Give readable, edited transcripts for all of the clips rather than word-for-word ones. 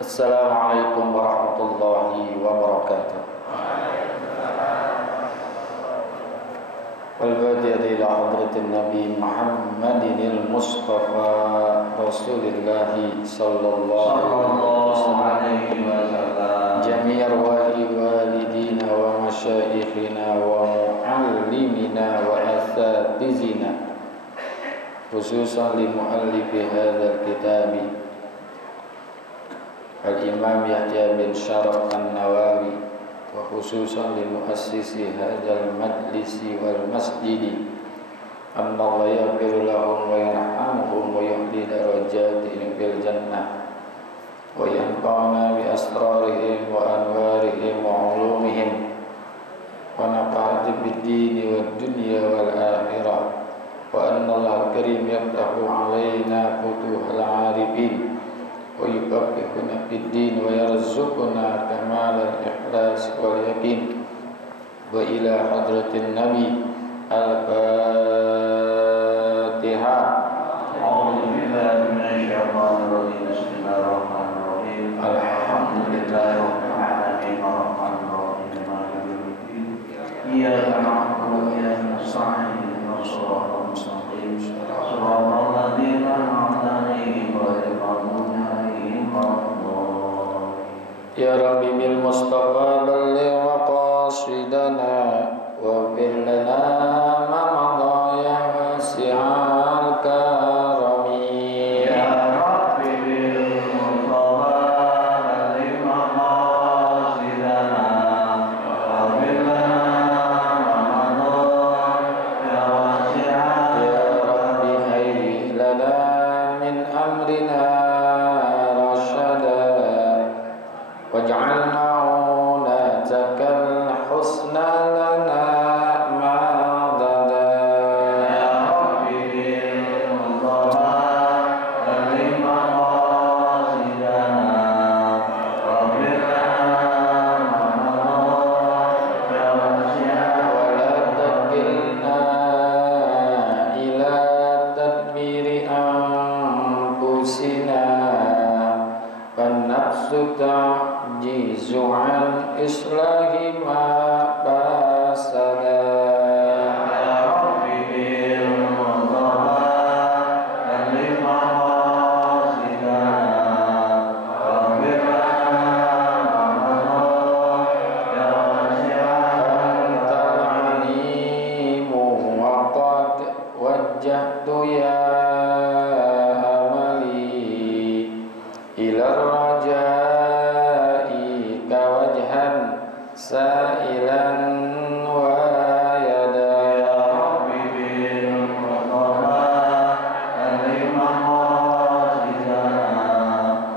Assalamualaikum warahmatullahi wabarakatuh. Wal-fatihah ila hadratin Nabi Muhammadinil Mustafa Rasulillahi sallallahu alaihi wasallam. Jami'ar walidina wa masyayikhina wa muallimina wa asatizina, khususan li muallifi hadzal kitabi Al-Imam Yahya bin Syaraf An-Nawawi, wa khususan li muassisi hadzal majlisi wal masjidi, anna Allah yaghfir lahum wa yarhamhum wa yuhdi darajatihim fil jannah wa yanfa'una bi asrarihim wa anwarihim wa ulumihim wa nafa'ati bid dini wad dunya wal akhirah, wa anna Allah al-karim yaftahu alaina futuhal arifin wa yubaqqina fid din wa yarzuquna kamalal ikhlas wal yaqin. Wa ila hadratin nabi al-fatihah. A'udzu billahi minasy syaithanir rajim. Bismillahirrahmanirrahim. Alhamdulillahi rabbil alamin arrahmanir rahim maliki yaumiddin. Iyyaka na'budu wa iyyaka nasta'in ihdinas siratal mustaqim siratal ladzina an'amta 'alaihim ghairil maghdubi 'alaihim waladdallin. Ya Rabbi bil Mustafa balligh maqasidana wa bil lana ma madha ya wasi'al karami. Ya Rabbi bil Mustafa balligh maqasidana wa bil lana ma madha ya wasi'al. Ya Rabbi hayyi lana min amrina waj'al ma'unatakal husna lana ma'dada. Ya Rabbi bil Mustafa balligh maqasidana wa bil lana ma ya wasi'a wa la takilna ila tadbiri anfusina fan-nafsu ta'jizu an islahi ma fasada. Ya Rabbi bil Mustafa balligh maqasidana wa bil lana ya wasi'al. Antal alimu wa qad wajjahtu ya amali ila rajai kawajhan sa'ilan wa yada. Ya Rabbi bil Mustafa balligh maqasidana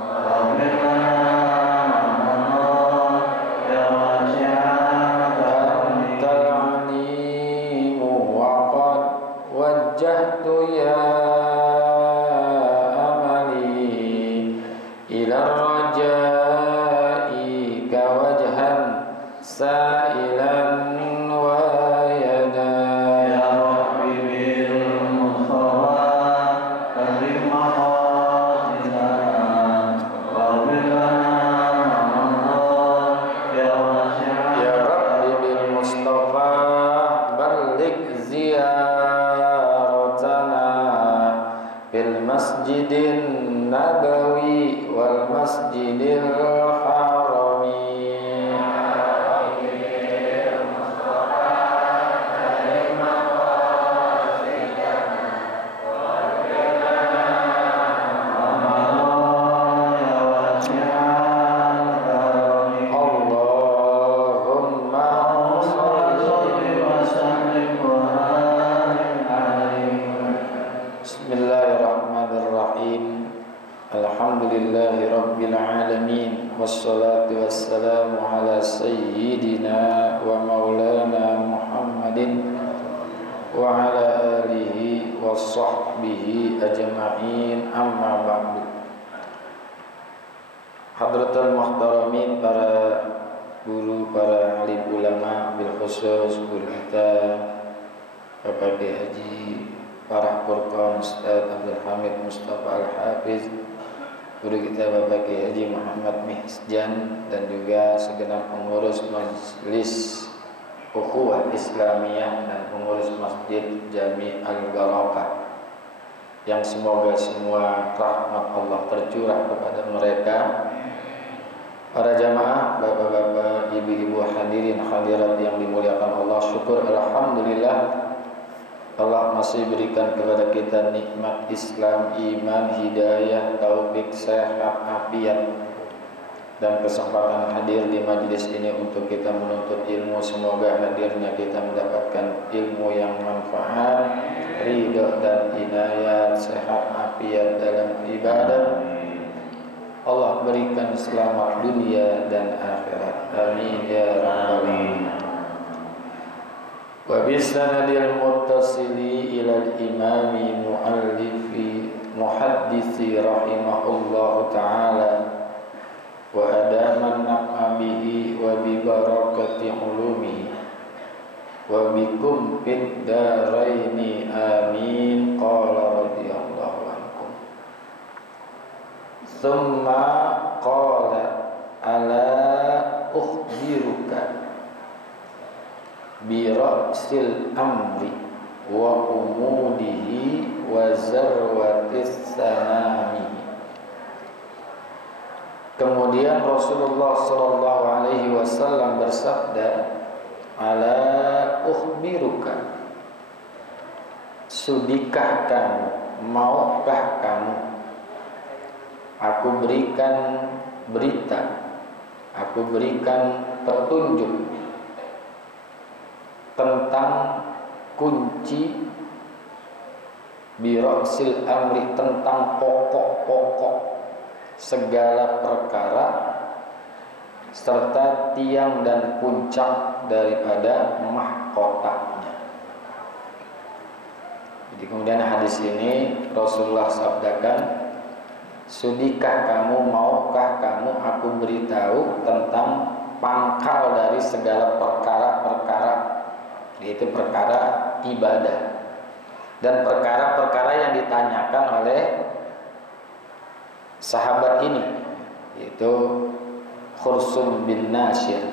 wa bil lana ya wasi'al. Antal alimu wa qad wajjahtu ya amali ila rajai kawajhan sa'ilan wa yada. Ya Rabbi bil Mustafa balligh maqasidana wa bil lana ya wasi'al. Ya Rabbi bil Mustafa balligh ziyaratana bil masjidin nabawi wal masjidil harami. Allahumma shalli wa sallim wa barik alaihi. Bismillahirrahmanirrahim. Alhamdulillahi rabbil alamin, wassalatu wassalamu ala sayyidina wa maulana Muhammadin wa ala alihi wa sahbihi ajma'in, amma ba'du. Hadratul muhtaramin, para guru, para alim ulama, bil khusus guru kita Bapak Haji Farah Furqan Ustaz Abdul Hamid Mustafa Al-Hafiz, guru kita Bapak Kiai Haji Muhammad Mihsjan, dan juga segenap pengurus Majelis Ukhuwah Islamiyah dan pengurus Masjid Jami Al-Barakah, yang semoga semua rahmat Allah tercurah kepada mereka. Para jamaah, bapak-bapak, ibu-ibu, hadirin hadirat yang dimuliakan Allah, syukur alhamdulillah Allah masih berikan kepada kita nikmat Islam, iman, hidayah, taufik, sehat, afiat, dan kesempatan hadir di majlis ini untuk kita menuntut ilmu. Semoga hadirnya kita mendapatkan ilmu yang manfaat, ridha dan inayat, sehat, afiat dalam ibadah. Allah berikan selamat dunia dan akhirat. Amin ya rabbal alamin. Wa bisanadil muttasili ila al-imami muhaddisi rahimahullahu ta'ala wa adaman naf'a bihi wa bi barakati ulumihi wa bikum fid daraini amin. Qala radhiyallahu ankum. Thumma qala ala ukhbiruka bi ra'sil amri wa umudihi wa zarwatis sanami. Kemudian Rasulullah sallallahu alaihi wasallam bersabda, ala ukhbiruka, sudikah kamu, maukah kamu aku berikan berita, aku berikan petunjuk tentang kunci biroksil amri, tentang pokok-pokok segala perkara serta tiang dan puncak daripada mahkotanya. Jadi kemudian hadis ini Rasulullah sabdakan, sudikah kamu, maukah kamu aku beritahu tentang pangkal dari segala perkara-perkara, yaitu perkara ibadah dan perkara-perkara yang ditanyakan oleh sahabat ini, yaitu Khursum bin Nasyir.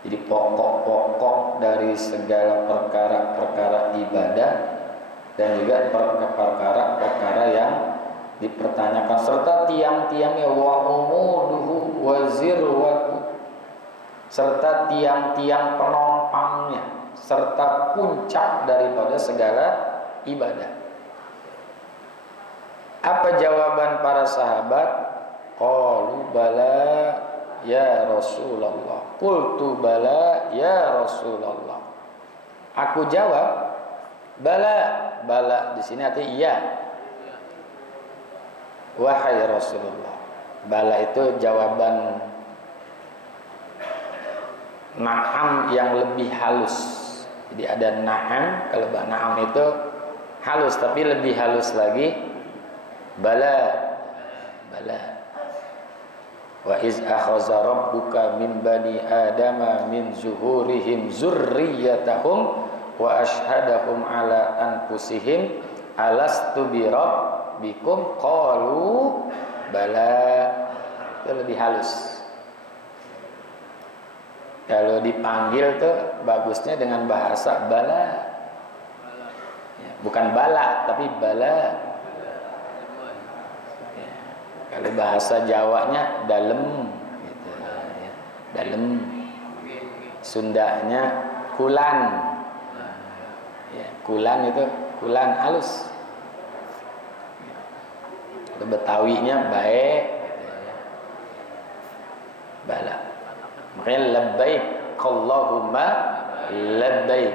Jadi pokok-pokok dari segala perkara-perkara ibadah dan juga perkara-perkara yang dipertanyakan serta tiang-tiangnya, wa umuduhu wa zirwatu, serta tiang-tiang penopangnya serta puncak daripada segala ibadah. Apa jawaban para sahabat? Qalu bala ya Rasulullah. Qultu bala ya Rasulullah. Aku jawab bala. Bala di sini artinya iya. Wahai Rasulullah. Bala itu jawaban na'am yang lebih halus. Jadi ada na'am, kalau na'am itu halus, tapi lebih halus lagi bala. Bala. Wa iz akhadha rabbuka min bani adama min zuhurihim zurriyyatahum wa ashhadahum ala anfusihim alastu bi rabbikum qalu bala. Itu lebih halus. Kalau dipanggil tuh bagusnya dengan bahasa bala. Ya, bukan bala tapi bala. Ya, kalau bahasa Jawanya dalem gitu, ya. Dalem. Sundanya kulan. Ya, kulan itu kulan halus. Kalau Betawinya baik gitu, ya. Bala. Makanya labbaik Allahumma labbaik,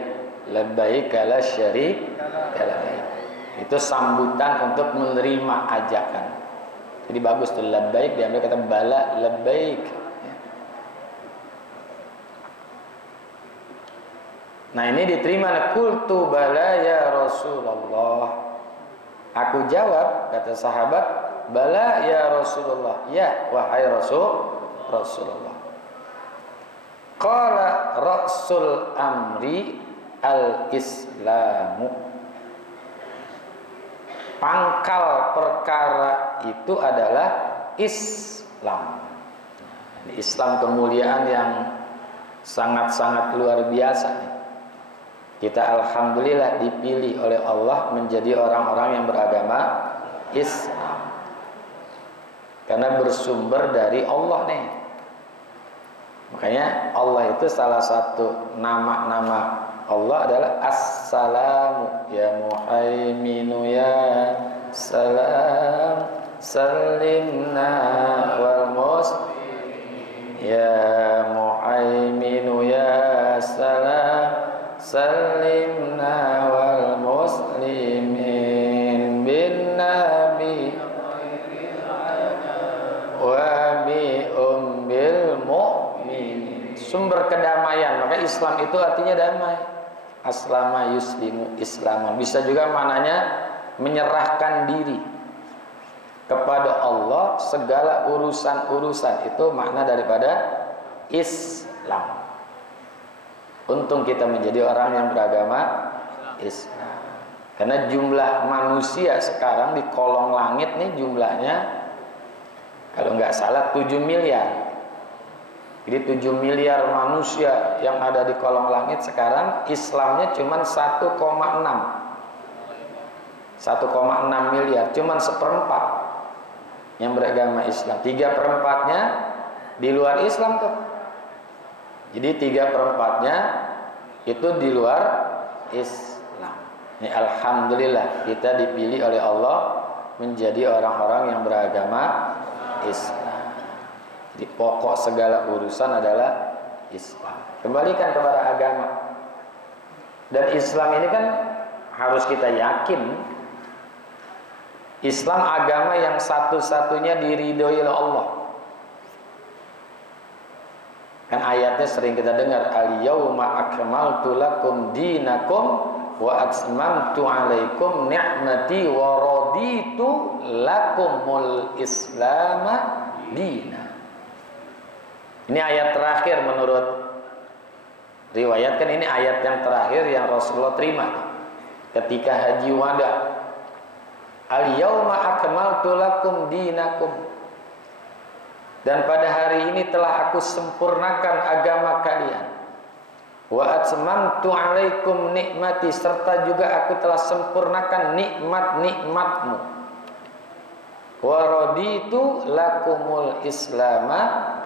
labbaik la syarika labbaik. Itu sambutan untuk menerima ajakan. Jadi bagus tuh labbaik diambil kata bala labbaik. Nah ini diterima. Qultu bala ya Rasulullah. Aku jawab, kata sahabat, bala ya Rasulullah. Ya wahai Rasulullah. Qala ra'sul amri al-islamu. pangkal perkara itu adalah Islam. Islam kemuliaan yang sangat-sangat luar biasa. Kita alhamdulillah dipilih oleh Allah menjadi orang-orang yang beragama Islam. Karena bersumber dari Allah nih. Makanya Allah itu salah satu nama-nama Allah adalah As-Salamu, ya Muhaiminu ya Salam, Salimna wal Muslimin, ya Muhaiminu ya Salam, Salimna wal Muslimin bin Nabi wa bi umbil mu'min. Sumber kedamaian. Maka Islam itu artinya damai. Aslama yuslimu islaman. Bisa juga maknanya menyerahkan diri kepada Allah segala urusan-urusan. Itu makna daripada Islam. Untung kita menjadi orang yang beragama Islam. Karena jumlah manusia sekarang di kolong langit nih jumlahnya kalau nggak salah 7 miliar. Jadi 7 miliar manusia yang ada di kolong langit sekarang Islamnya cuma 1,6 miliar, cuma 1/4 yang beragama Islam. 3/4-nya di luar Islam tuh. Jadi 3/4-nya itu di luar Islam. Ini alhamdulillah kita dipilih oleh Allah menjadi orang-orang yang beragama Islam. Jadi pokok segala urusan adalah Islam. Kembalikan kepada agama. Dan Islam ini kan harus kita yakin Islam agama yang satu-satunya diridhoi oleh Allah. Kan ayatnya sering kita dengar, al-yauma akmaltu lakum dinakum wa atmamtu alaikum ni'mati wa raditu lakumul islama dina. Ini ayat terakhir menurut riwayat, kan ini ayat yang terakhir yang Rasulullah terima ketika haji wada. Al-yauma akmaltu lakum dinakum. Dan pada hari ini telah aku sempurnakan agama kalian. Wa atmamtu alaikum nikmati, serta juga aku telah sempurnakan nikmat-nikmatmu. Wa raditu lakumul islama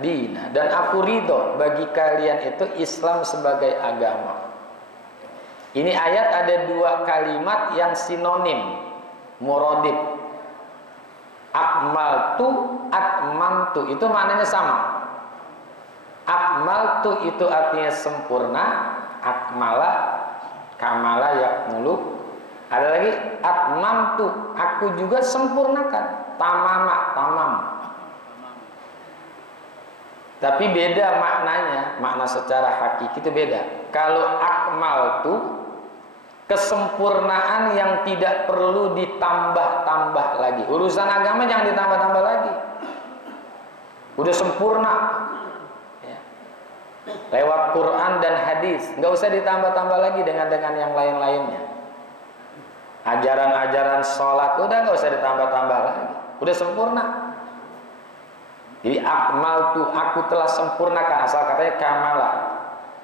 dina, dan aku ridho bagi kalian itu Islam sebagai agama. Ini ayat ada 2 kalimat yang sinonim, muradif. Akmaltu, atmamtu, itu maknanya sama. Akmaltu itu artinya sempurna, akmala, kamala yakmulu. Ada lagi atmamtu, aku juga sempurnakan, tamama, tamam. Tapi beda maknanya, makna secara hakiki itu beda. Kalau akmal itu kesempurnaan yang tidak perlu ditambah-tambah lagi. Urusan agama jangan ditambah-tambah lagi. Udah sempurna. Ya. Lewat Quran dan hadis, nggak usah ditambah-tambah lagi dengan yang lain-lainnya. Ajaran-ajaran sholat udah nggak usah ditambah-tambah lagi. Udah sempurna. Jadi akmal tu, aku telah sempurnakan, asal katanya kamala.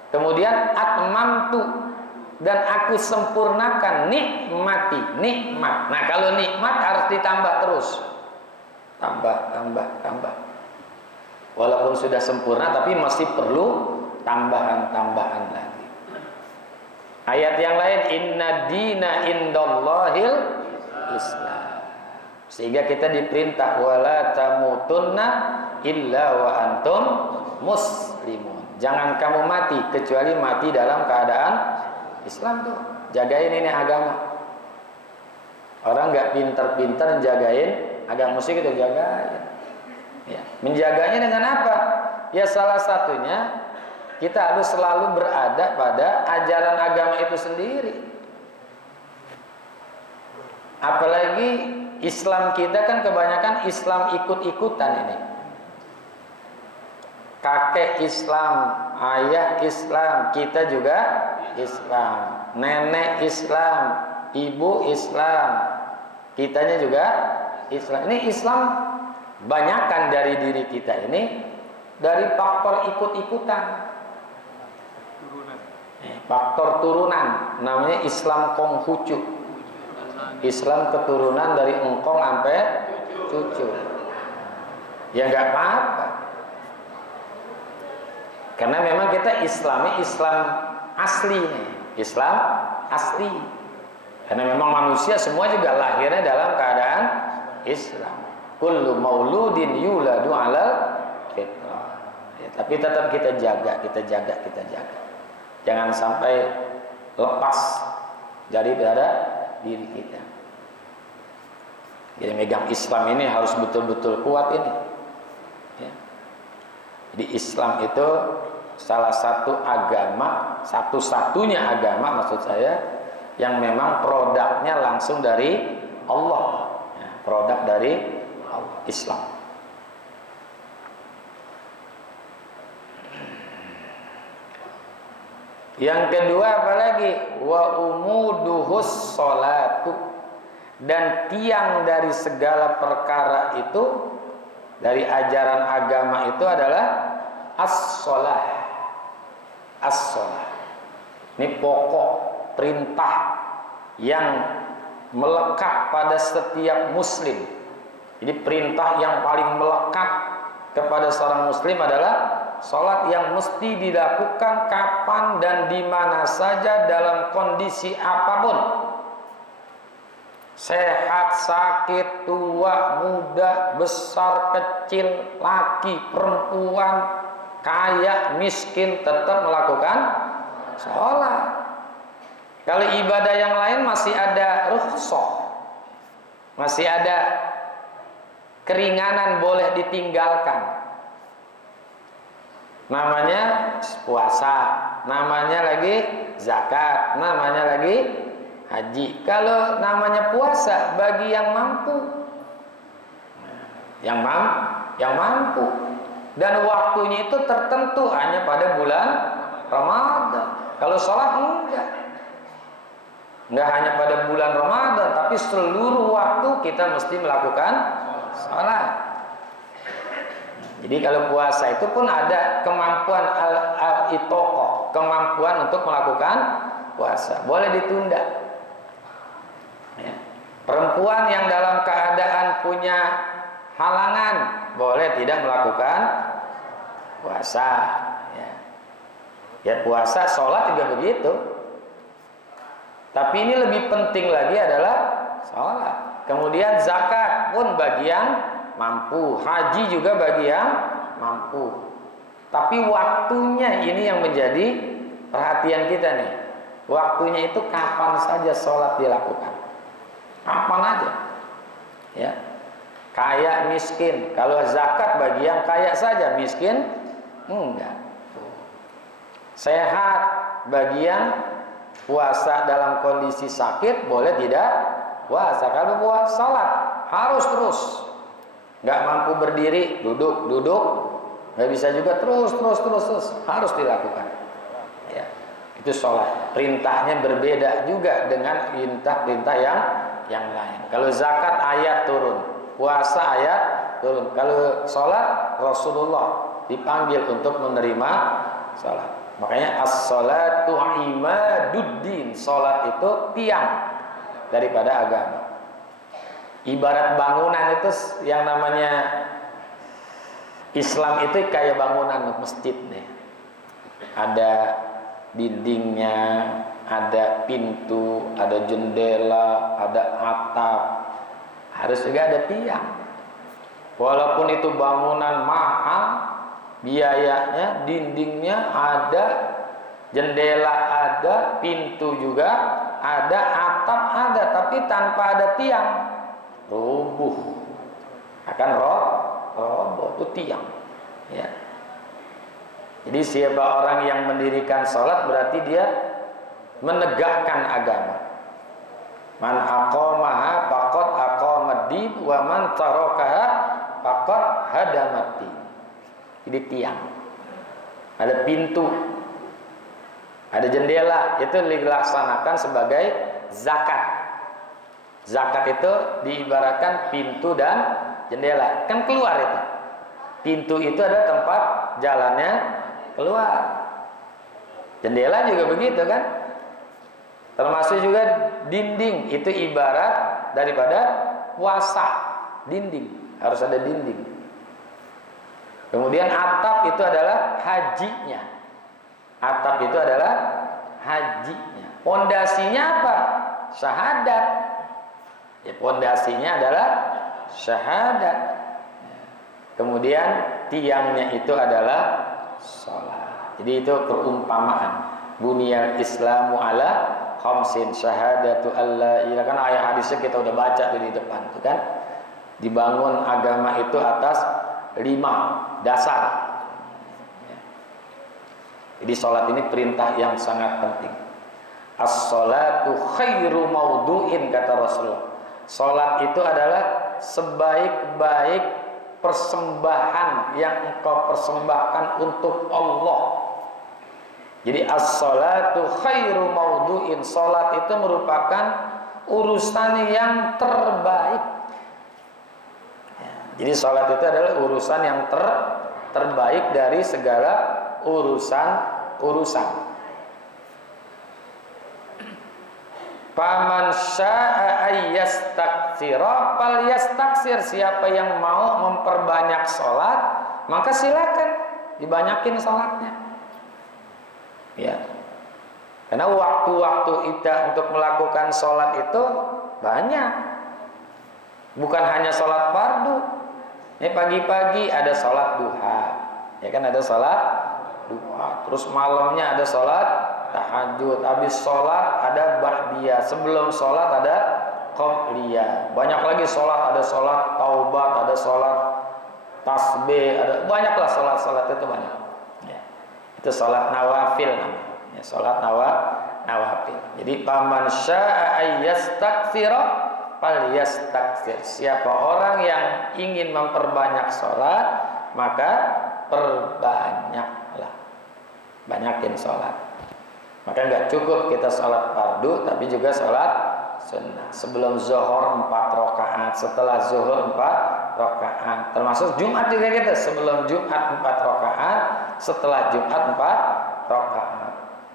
Kemudian atmamtu, dan aku sempurnakan nikmati, nikmat. Nah kalau nikmat harus ditambah terus, tambah. Walaupun sudah sempurna, tapi masih perlu tambahan-tambahan lagi. Ayat yang lain, inna dina indallahil Islam. Sehingga kita diperintah wala tamutunna illa wa antum muslimun. Jangan kamu mati kecuali mati dalam keadaan Islam tuh. Jagain ini agama. Orang nggak pintar-pintar jagain agama, musik itu jagain. Ya. Menjaganya dengan apa? Ya salah satunya kita harus selalu berada pada ajaran agama itu sendiri. Apalagi Islam kita kan kebanyakan Islam ikut-ikutan ini. Kakek Islam, ayah Islam, kita juga Islam, nenek Islam, ibu Islam, kitanya juga Islam. Ini Islam banyakkan dari diri kita ini dari faktor ikut-ikutan, faktor turunan, namanya Islam Konghucu, Islam keturunan dari engkong sampai cucu. Ya nggak apa-apa, karena memang kita Islami Islam asli nih, Islam asli. Karena memang manusia semua juga lahirnya dalam keadaan Islam. Kullu mauludin yuladu alal fitrah. Ya, tapi tetap kita jaga. Jangan sampai lepas dari diri kita. Jadi megang Islam ini harus betul-betul kuat ini. Ya. Jadi Islam itu salah satu agama, satu-satunya agama maksud saya, yang memang produknya langsung dari Allah, ya, produk dari Allah, Islam. Yang kedua apalagi? Wa umuduhus sholatu, dan tiang dari segala perkara itu, dari ajaran agama itu adalah as-sholah. As-sholah ini pokok perintah yang melekat pada setiap muslim. Jadi perintah yang paling melekat kepada seorang muslim adalah sholat, yang mesti dilakukan kapan dan di mana saja dalam kondisi apapun. Sehat, sakit, tua, muda, besar, kecil, laki, perempuan, kaya, miskin, tetap melakukan sholat. Kalau ibadah yang lain masih ada rukhsah, masih ada keringanan, boleh ditinggalkan. Namanya puasa, namanya lagi zakat, namanya lagi haji. Kalau namanya puasa bagi yang mampu, yang mampu, dan waktunya itu tertentu hanya pada bulan Ramadan. Kalau sholat enggak hanya pada bulan Ramadan, tapi seluruh waktu kita mesti melakukan sholat. Jadi kalau puasa itu pun ada kemampuan al-itoqah, kemampuan untuk melakukan puasa, boleh ditunda. Ya. Perempuan yang dalam keadaan punya halangan boleh tidak melakukan puasa. Ya, puasa, sholat juga begitu. Tapi ini lebih penting lagi adalah sholat. Kemudian zakat pun bagi yang mampu, haji juga bagi yang mampu. Tapi waktunya ini yang menjadi perhatian kita nih. Waktunya itu kapan saja sholat dilakukan, kapan aja. Ya, kaya miskin. Kalau zakat bagi yang kaya saja, miskin enggak. Sehat bagi yang puasa dalam kondisi sakit, boleh tidak puasa. Kalau puasa sholat harus terus, nggak mampu berdiri, duduk, nggak bisa juga, terus harus dilakukan. Ya, itu sholat. Perintahnya berbeda juga dengan perintah yang lain. Kalau zakat ayat turun, puasa ayat turun. Kalau sholat Rasulullah dipanggil untuk menerima sholat. Makanya as-sholatu imaduddin, sholat itu tiang daripada agama. Ibarat bangunan itu, yang namanya Islam itu kayak bangunan masjid nih. Ada dindingnya, ada pintu, ada jendela, ada atap, harus juga ada tiang. Walaupun itu bangunan mahal, biayanya, dindingnya ada, jendela ada, pintu juga ada, atap ada, tapi tanpa ada tiang, roboh. Akan roboh itu tiang. Ya. Jadi siapa orang yang mendirikan sholat berarti dia menegakkan agama. Man aqamaha faqad aqamad-din wa man tarakaha faqad hadamad-din. Jadi tiang, ada pintu, ada jendela, itu dilaksanakan sebagai zakat. Zakat itu diibaratkan pintu dan jendela. Kan keluar itu. Pintu itu ada tempat jalannya keluar. Jendela juga begitu kan. Termasuk juga dinding. Itu ibarat daripada puasa. Dinding. Harus ada dinding. Kemudian atap itu adalah hajinya. Atap itu adalah hajinya. Pondasinya apa? Syahadat. Ya, pondasinya adalah syahadat. Kemudian tiangnya itu adalah sholat. Jadi itu perumpamaan. Buniyal Islamu ala khamsin syahadatu alla ilaha, kan ayat hadisnya kita udah baca di depan itu kan. Dibangun agama itu atas 5 dasar. Jadi sholat ini perintah yang sangat penting. As-sholatu khairu maudu'in, kata Rasulullah. Sholat itu adalah sebaik-baik persembahan yang engkau persembahkan untuk Allah. Jadi as-sholatu khairu maudu'in. Sholat itu merupakan urusan yang terbaik. Jadi sholat itu adalah urusan yang terbaik dari segala urusan. Faman syaa'a ayyastaktsira falyastaksir. Siapa yang mau memperbanyak sholat, maka silakan dibanyakin sholatnya. Ya. Karena waktu-waktu kita untuk melakukan sholat itu banyak. Bukan hanya sholat fardu. Ini pagi-pagi ada sholat duha. Ya kan, ada sholat duha. Terus malamnya ada sholat tahajud. Habis sholat ada ba'diyah. Sebelum sholat ada qobliyah. Banyak lagi sholat. Ada sholat taubat, ada sholat tasbih, ada banyaklah sholat itu banyak. Ya. Itu sholat nawafil namanya. Ya, sholat nawafil. Jadi paman syaa'a ayyastaktsira falyastaktsir. Siapa orang yang ingin memperbanyak sholat, maka perbanyaklah, banyakin sholat. Maka nggak cukup kita sholat fardu, tapi juga sholat sunnah. Sebelum zuhur 4 rakaat, setelah zuhur 4 rakaat. Termasuk Jumat juga gitu. Sebelum Jumat 4 rakaat, setelah Jumat 4 rakaat.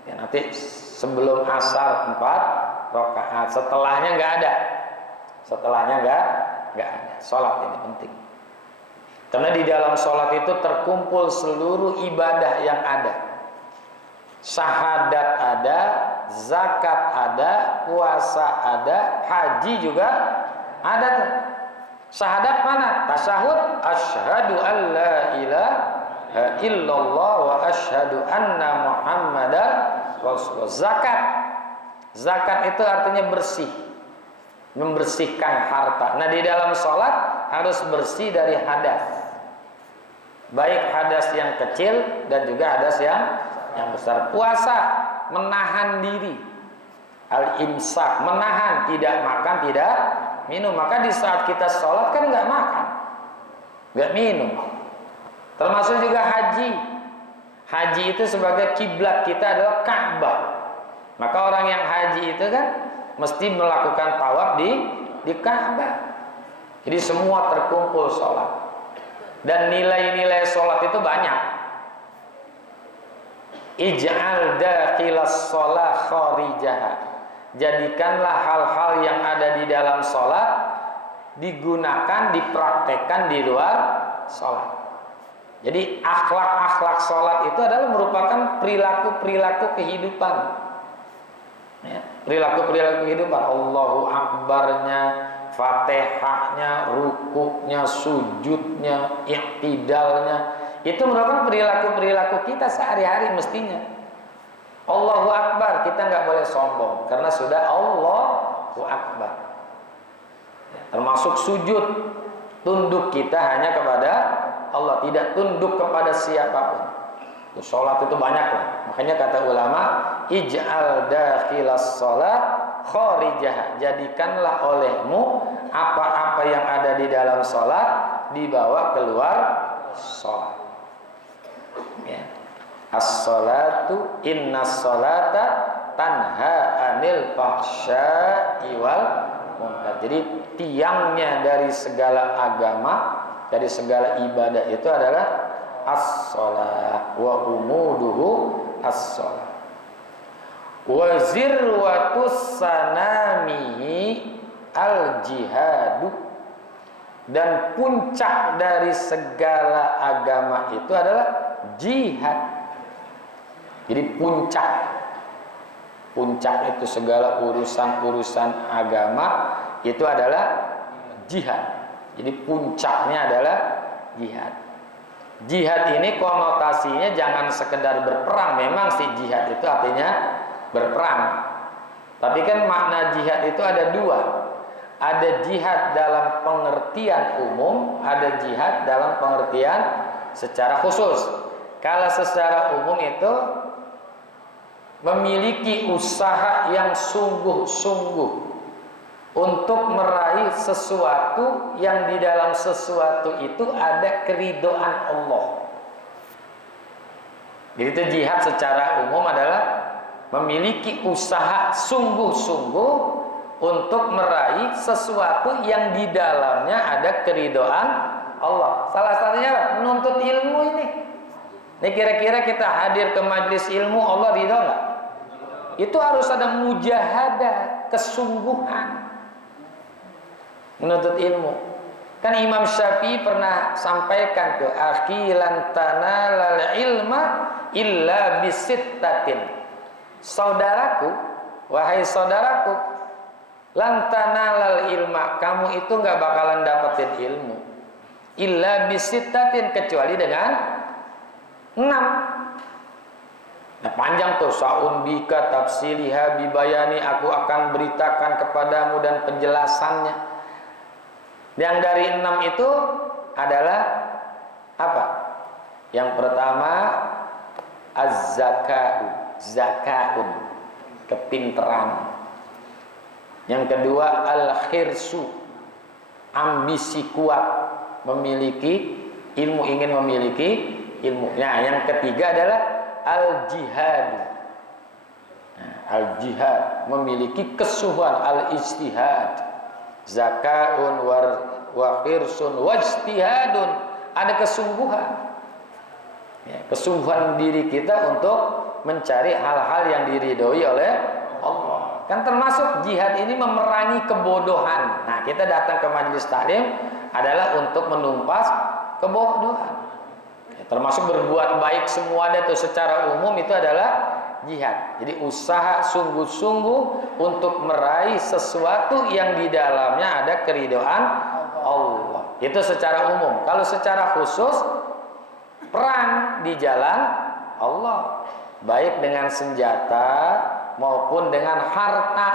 Ya, nanti sebelum asar 4 rakaat. Setelahnya nggak ada. Setelahnya nggak ada. Sholat ini penting. Karena di dalam sholat itu terkumpul seluruh ibadah yang ada. Syahadat ada, zakat ada, puasa ada, haji juga ada tuh. Syahadat mana? Tasyahud, asyhadu an la ilaha illallah wa asyhadu anna muhammadar rasulullah. Zakat itu artinya bersih, membersihkan harta. Nah, di dalam sholat harus bersih dari hadas, baik hadas yang kecil dan juga hadas yang besar. Puasa menahan diri, al-imsak, menahan, tidak makan, tidak minum. Maka di saat kita sholat kan nggak makan, nggak minum. Termasuk juga haji itu sebagai kiblat kita adalah Ka'bah. Maka orang yang haji itu kan mesti melakukan tawaf di Ka'bah. Jadi semua terkumpul sholat. Dan nilai-nilai sholat itu banyak. Ij'al dakhilas sholat kharijaha. Jadikanlah hal-hal yang ada di dalam sholat digunakan, dipraktekkan di luar sholat. Jadi akhlak-akhlak sholat itu adalah merupakan perilaku-perilaku kehidupan. Ya, perilaku-perilaku kehidupan. Allahu Akbarnya, Fatihahnya, rukuknya, sujudnya, i'tidalnya, itu merupakan perilaku-perilaku kita sehari-hari mestinya. Allahu Akbar, kita nggak boleh sombong karena sudah Allahu Akbar. Ya, termasuk sujud, tunduk kita hanya kepada Allah, tidak tunduk kepada siapapun. Sholat itu banyak lah. Makanya kata ulama, ij'al dakhilas sholat kharijah. Jadikanlah olehmu apa-apa yang ada di dalam sholat dibawa keluar sholat. Ya. As-sholatu innas sholata tanha anil fahsya'i wal munkar. Jadi tiangnya dari segala agama, dari segala ibadah itu adalah as-shalah, wa umuduhu as-shalah. Wa zirwatus sanamihi al-jihadu, dan puncak dari segala agama itu adalah jihad. Jadi puncak itu segala urusan-urusan agama itu adalah jihad. Jadi puncaknya adalah jihad. Jihad ini konotasinya jangan sekedar berperang. Memang sih jihad itu artinya berperang. Tapi kan makna jihad itu ada dua. Ada jihad dalam pengertian umum, ada jihad dalam pengertian secara khusus. Kalau secara umum itu memiliki usaha yang sungguh-sungguh untuk meraih sesuatu yang di dalam sesuatu itu ada keridhaan Allah. Jadi itu jihad secara umum adalah memiliki usaha sungguh-sungguh untuk meraih sesuatu yang di dalamnya ada keridhaan Allah. Salah satunya apa? Menuntut ilmu ini. Ini kira-kira kita hadir ke majelis ilmu, Allah ridho nggak? Itu harus ada mujahadah, kesungguhan menuntut ilmu. Kan Imam Syafi'i pernah sampaikan tuh, akhi lan tanalal ilma illa bisittatin. Saudaraku, wahai saudaraku, lan tanalal ilma, kamu itu nggak bakalan dapetin ilmu illa bisittatin, kecuali dengan 6. Nah, panjang tuh, sa'undika tafsiliha bibayani, aku akan beritakan kepadamu dan penjelasannya. Yang dari 6 itu adalah apa? Yang pertama az-zaka'u, zakaun, kepinteran. Yang kedua al-khirsu, ambisi kuat, memiliki ilmu, ingin memiliki ilmu. Nah, yang ketiga adalah al-jihad. Nah, al-jihad, memiliki kesungguhan, al-ijtihad. Zakaun wa khirsun wa ijtihadun, ada kesungguhan. Ya, kesungguhan diri kita untuk mencari hal-hal yang diridhoi oleh Allah. Kan termasuk jihad ini memerangi kebodohan. Nah, kita datang ke majelis taklim adalah untuk menumpas kebodohan. Ya, termasuk berbuat baik semua itu secara umum itu adalah jihad. Jadi usaha sungguh-sungguh untuk meraih sesuatu yang di dalamnya ada keridhaan Allah. Itu secara umum. Kalau secara khusus, perang di jalan Allah, baik dengan senjata maupun dengan harta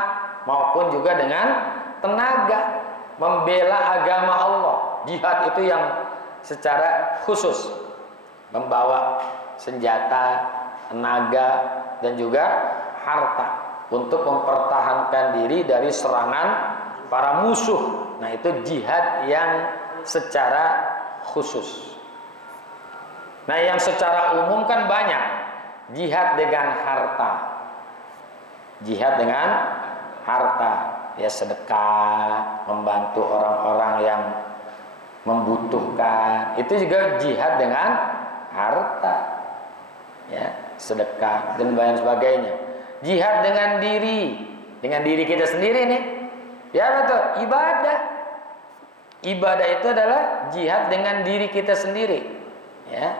maupun juga dengan tenaga, membela agama Allah. Jihad itu yang secara khusus, membawa senjata, tenaga, dan juga harta untuk mempertahankan diri dari serangan para musuh. Nah, itu jihad yang secara khusus. Nah, yang secara umum kan banyak. Jihad dengan harta. Jihad dengan harta, ya sedekah, membantu orang-orang yang membutuhkan. Itu juga jihad dengan harta. Ya, sedekah dan lain sebagainya. Jihad dengan diri kita sendiri nih. Ya betul, ibadah. Ibadah itu adalah jihad dengan diri kita sendiri. Ya.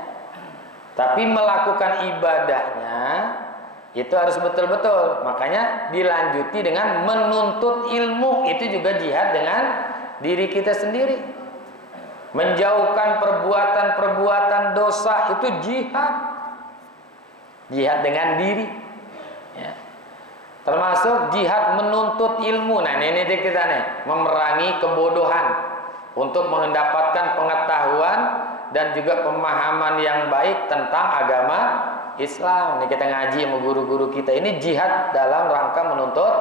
Tapi melakukan ibadahnya itu harus betul-betul. Makanya dilanjuti dengan menuntut ilmu, itu juga jihad dengan diri kita sendiri. Menjauhkan perbuatan-perbuatan dosa itu jihad. Jihad dengan diri, ya. Termasuk jihad menuntut ilmu. Nah, ini kita nih, memerangi kebodohan untuk mendapatkan pengetahuan dan juga pemahaman yang baik tentang agama Islam. Ini kita ngaji sama guru-guru kita. Ini jihad dalam rangka menuntut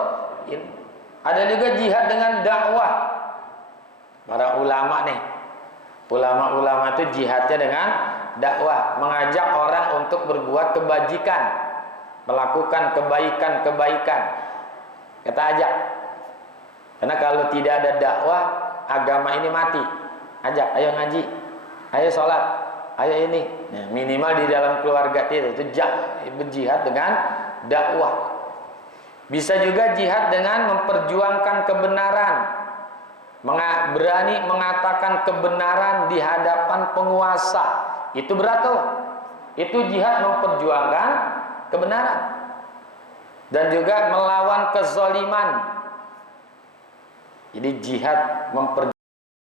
ilmu. Ada juga jihad dengan dakwah. Para ulama nih, ulama-ulama itu jihadnya dengan dakwah, mengajak orang untuk berbuat kebajikan, melakukan kebaikan-kebaikan. Kita ajak. Karena kalau tidak ada dakwah, agama ini mati. Ajak, ayo ngaji, ayo sholat, ayo ini. Nah, minimal di dalam keluarga itu berjihad dengan dakwah. Bisa juga jihad dengan memperjuangkan kebenaran, berani mengatakan kebenaran di hadapan penguasa. Itu berat tuh. Itu jihad memperjuangkan kebenaran. Dan juga melawan kezaliman. Jadi jihad memperjuangkan